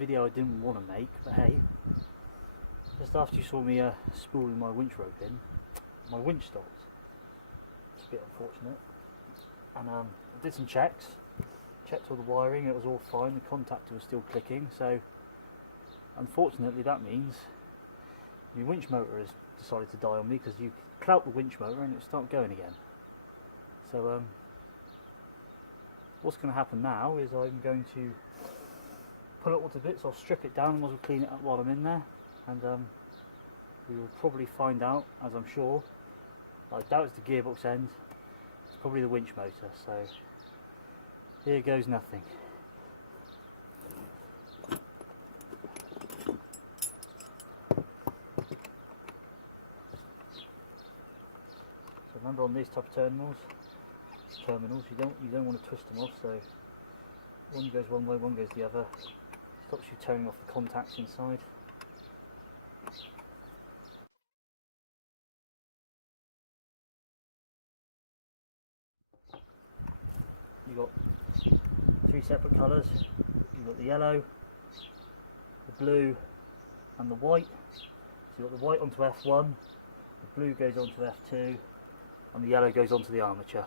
video I didn't want to make, but hey, just after you saw me spooling my winch rope in, my winch stopped. It's a bit unfortunate. And I did some checks, checked all the wiring, it was all fine, the contactor was still clicking, so unfortunately that means the winch motor has decided to die on me, because you clout the winch motor and it'll start going again. So what's going to happen now is I'm going to pull it all to bits. I'll strip it down and we'll clean it up while I'm in there, and we will probably find out, as I'm sure, I doubt it's the gearbox end, it's probably the winch motor, so here goes nothing. So remember, on these type of terminals you don't want to twist them off, so one goes one way, one goes the other. Stops you turning off the contacts inside. You've got three separate colours. You've got the yellow, the blue and the white. So you've got the white onto F1, the blue goes onto F2 and the yellow goes onto the armature.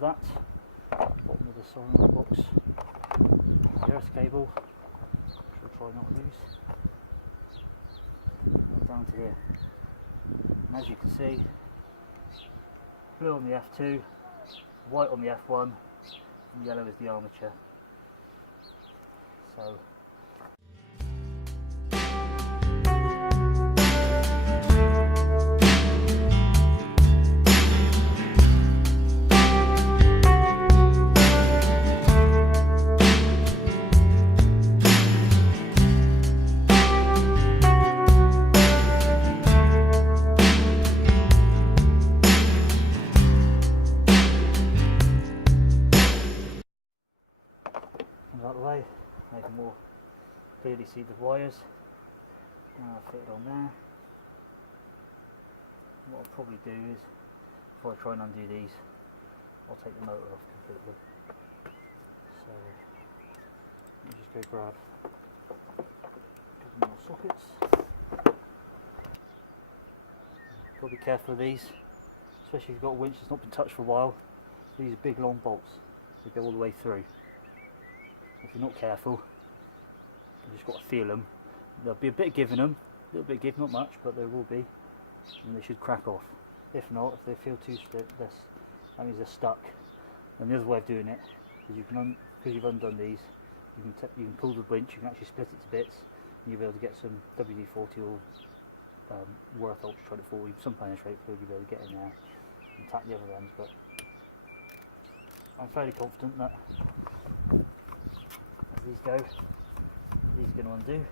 That bottom of the solenoid box, the earth cable, which we'll try not to lose, and down to here. And as you can see, blue on the F2, white on the F1, and yellow is the armature. So out of the way, I can more clearly see the wires. Now I'll fit it on there. What I'll probably do is, before I try and undo these, I'll take the motor off completely. So let me just go grab a couple more sockets. Got to be careful of these, especially if you've got a winch that's not been touched for a while. These are big long bolts, they go all the way through. If you're not careful, you've just got to feel them. There'll be a bit of give in them, a little bit of give, not much, but there will be, and they should crack off. If not, if they feel too stiff, that means they're stuck. And the other way of doing it is you can, because you've undone these, you can pull the winch, you can actually split it to bits, and you'll be able to get some WD-40 or Worth Ultra 40, some penetrate fluid you'll be able to get in there and tap the other ends. But I'm fairly confident that as these go, these are going to undo.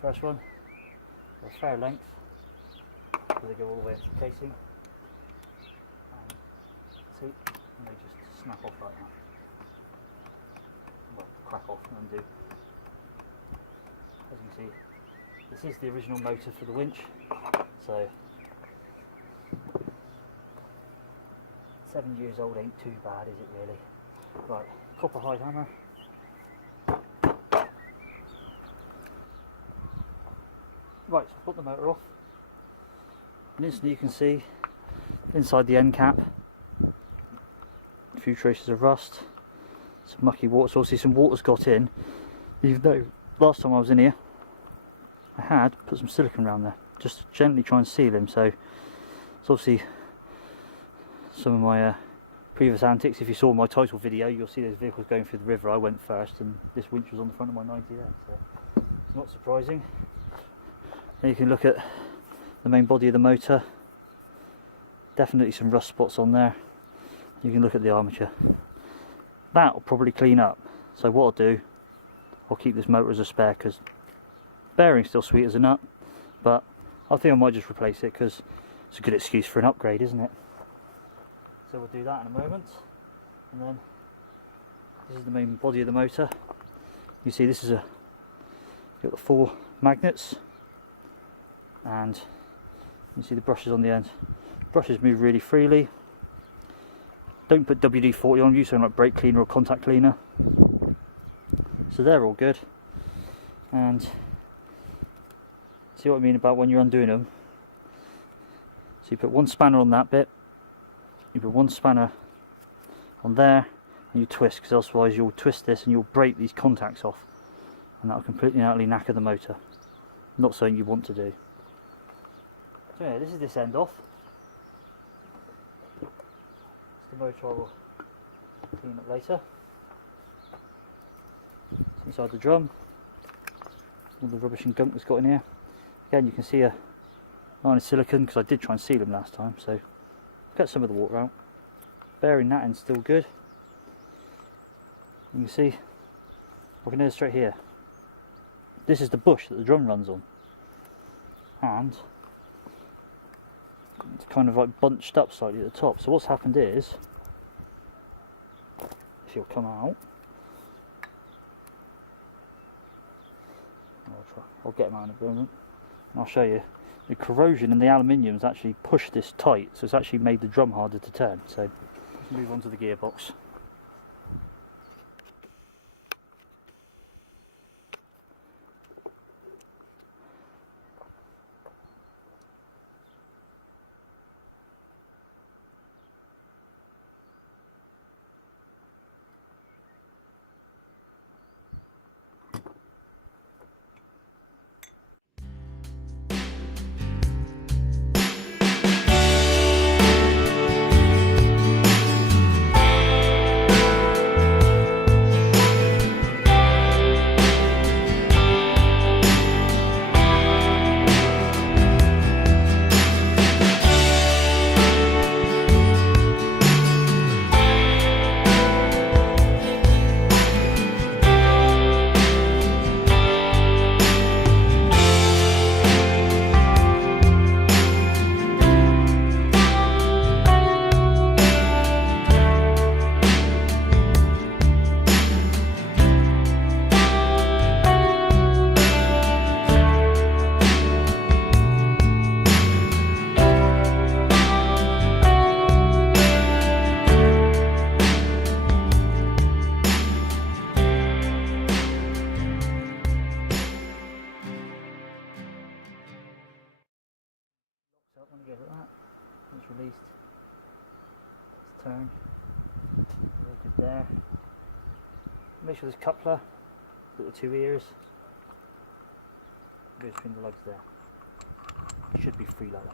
First one, they're a fair length, so they go all the way up to the casing. And see, and they just snap off like that. Well, crack off and undo. As you can see, this is the original motor for the winch, so 7 years old ain't too bad, is it really? Right, copper hide hammer. Right, so I've put the motor off, and instantly you can see inside the end cap a few traces of rust, some mucky water, so obviously some water's got in, even though last time I was in here I had put some silicone around there just to gently try and seal him. So it's obviously some of my previous antics. If you saw my title video, you'll see those vehicles going through the river. I went first and this winch was on the front of my 90 then, so it's not surprising. Then you can look at the main body of the motor. Definitely some rust spots on there. You can look at the armature. That will probably clean up. So what I'll do, I'll keep this motor as a spare because bearing's still sweet as a nut, but I think I might just replace it because it's a good excuse for an upgrade, isn't it? So we'll do that in a moment. And then this is the main body of the motor. You see this is you've got the 4 magnets, and you see the brushes on the end. Brushes move really freely. Don't put WD-40 on, use something like brake cleaner or contact cleaner. So they're all good. And see what I mean about when you're undoing them. So you put 1 spanner on that bit, you put 1 spanner on there, and you twist, because otherwise you'll twist this and you'll break these contacts off, and that'll completely and utterly knacker the motor. Not something you want to do. So yeah, this is this end off. It's the motor I will clean up later. It's inside the drum. All the rubbish and gunk that's got in here. Again, you can see a line of silicone because I did try and seal them last time, so get some of the water out. Bearing that end's still good. You can see, I can illustrate here. This is the bush that the drum runs on, and it's kind of like bunched up slightly at the top. So what's happened is, if you'll come out, I'll get them out in a moment, and I'll show you. The corrosion in the aluminium's actually pushed this tight, so it's actually made the drum harder to turn. So let's move on to the gearbox. When you go like that, it's released, it's turned, all good there. Make sure there's coupler, little 2 ears, goes between the lugs there. It should be free like that.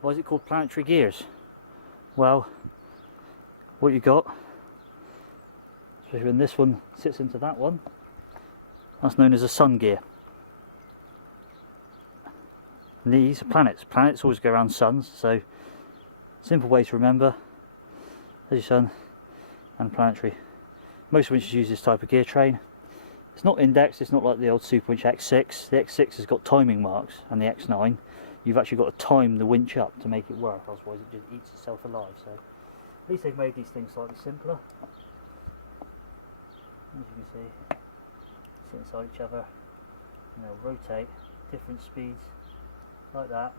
Why is it called planetary gears? Well, what you got, especially when this one sits into that one, that's known as a sun gear. And these are planets. Planets always go around suns, so simple way to remember, there's your sun and planetary. Most winches use this type of gear train. It's not indexed, it's not like the old Superwinch X6. The X6 has got timing marks, and the X9, you've actually got to time the winch up to make it work, otherwise it just eats itself alive. So at least they've made these things slightly simpler. As you can see, sit inside each other, and they'll rotate different speeds like that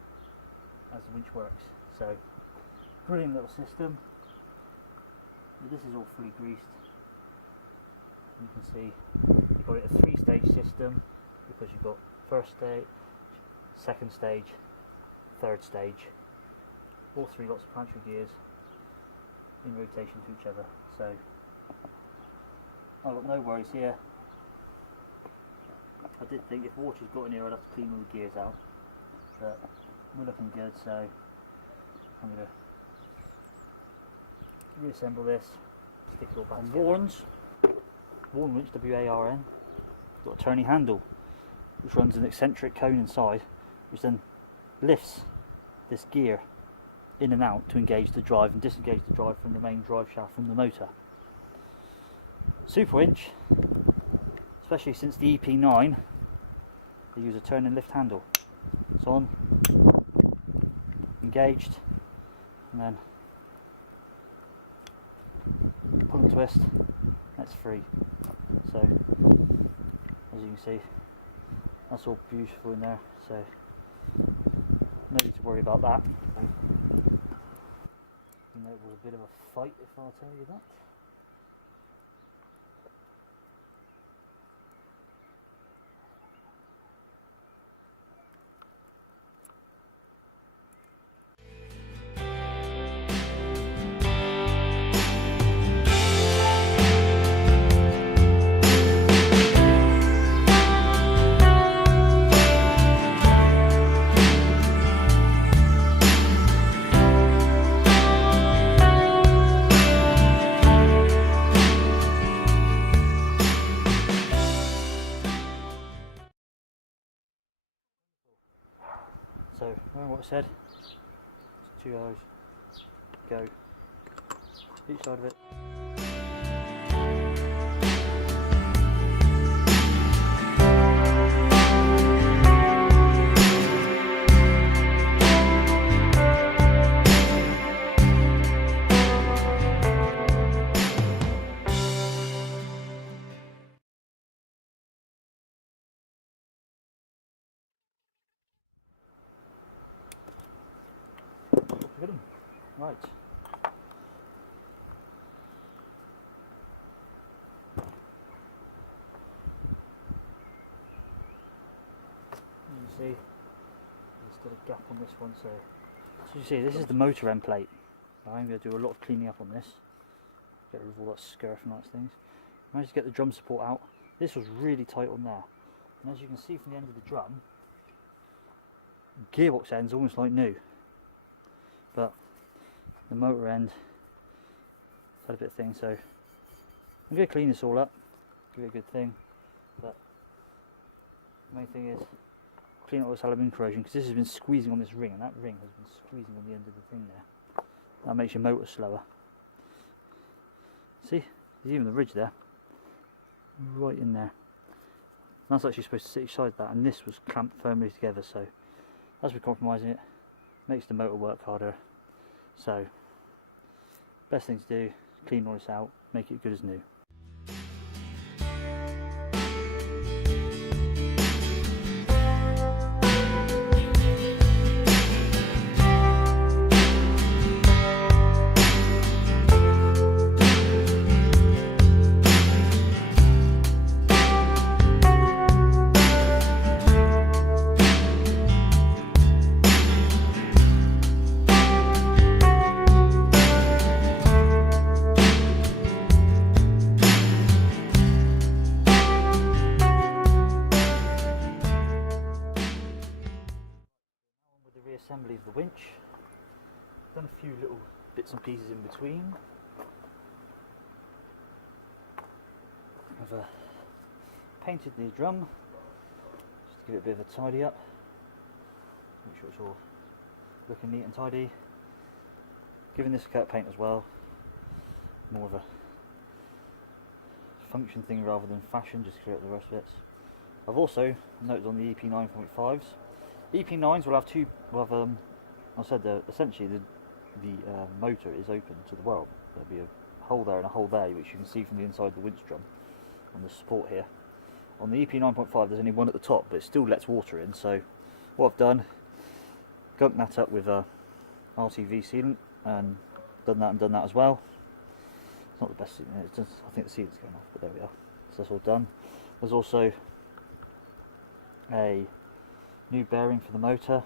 as the winch works. So brilliant little system. This is all fully greased. You can see you've got it a 3-stage system, because you've got first stage, second stage, third stage, all 3 lots of planetary gears in rotation to each other, so I've got no worries here. I did think if water's got in here I'd have to clean all the gears out, but we're looking good, so I'm going to reassemble this, stick it all back together. Warns, Warn winch, W-A-R-N, got a turning handle which runs an eccentric cone inside, which then lifts this gear in and out to engage the drive and disengage the drive from the main drive shaft from the motor. Superwinch, especially since the EP9, they use a turn and lift handle. It's on, engaged, and then pull and twist, that's free. So as you can see, that's all beautiful in there, so no need to worry about that. You know, it was a bit of a fight, if I'll tell you that. So, remember what I said? It's 2 hours. Go. Each side of it. Look at them. Right. You see, there's still a gap on this one, so you see, this is the motor end plate. I'm going to do a lot of cleaning up on this, get rid of all that scurf and those things. Managed to get the drum support out. This was really tight on there, and as you can see from the end of the drum, gearbox end's almost like new, but the motor end had a bit of thing, so I'm going to clean this all up, give it a good thing, but the main thing is clean up all this aluminium corrosion, because this has been squeezing on this ring, and that ring has been squeezing on the end of the thing there. That makes your motor slower. See, there's even the ridge there, right in there. That's actually supposed to sit each side of that, and this was clamped firmly together, so as we're compromising it, makes the motor work harder. So, best thing to do, clean all this out, make it good as new. Assembly of the winch. Done a few little bits and pieces in between. I've painted the drum just to give it a bit of a tidy up, make sure it's all looking neat and tidy. Giving this a coat of paint as well, more of a function thing rather than fashion, just to clear up the rust bits. I've also noted on the EP9.5s. EP9s will have two. I said essentially the motor is open to the world. There'll be a hole there and a hole there, which you can see from the inside of the winch drum on the support here. On the EP9.5, there's only one at the top, but it still lets water in. So what I've done, gunked that up with RTV sealant, and done that as well. It's not the best sealant. It's just, I think the sealant's going off, but there we are. So that's all done. There's also a new bearing for the motor,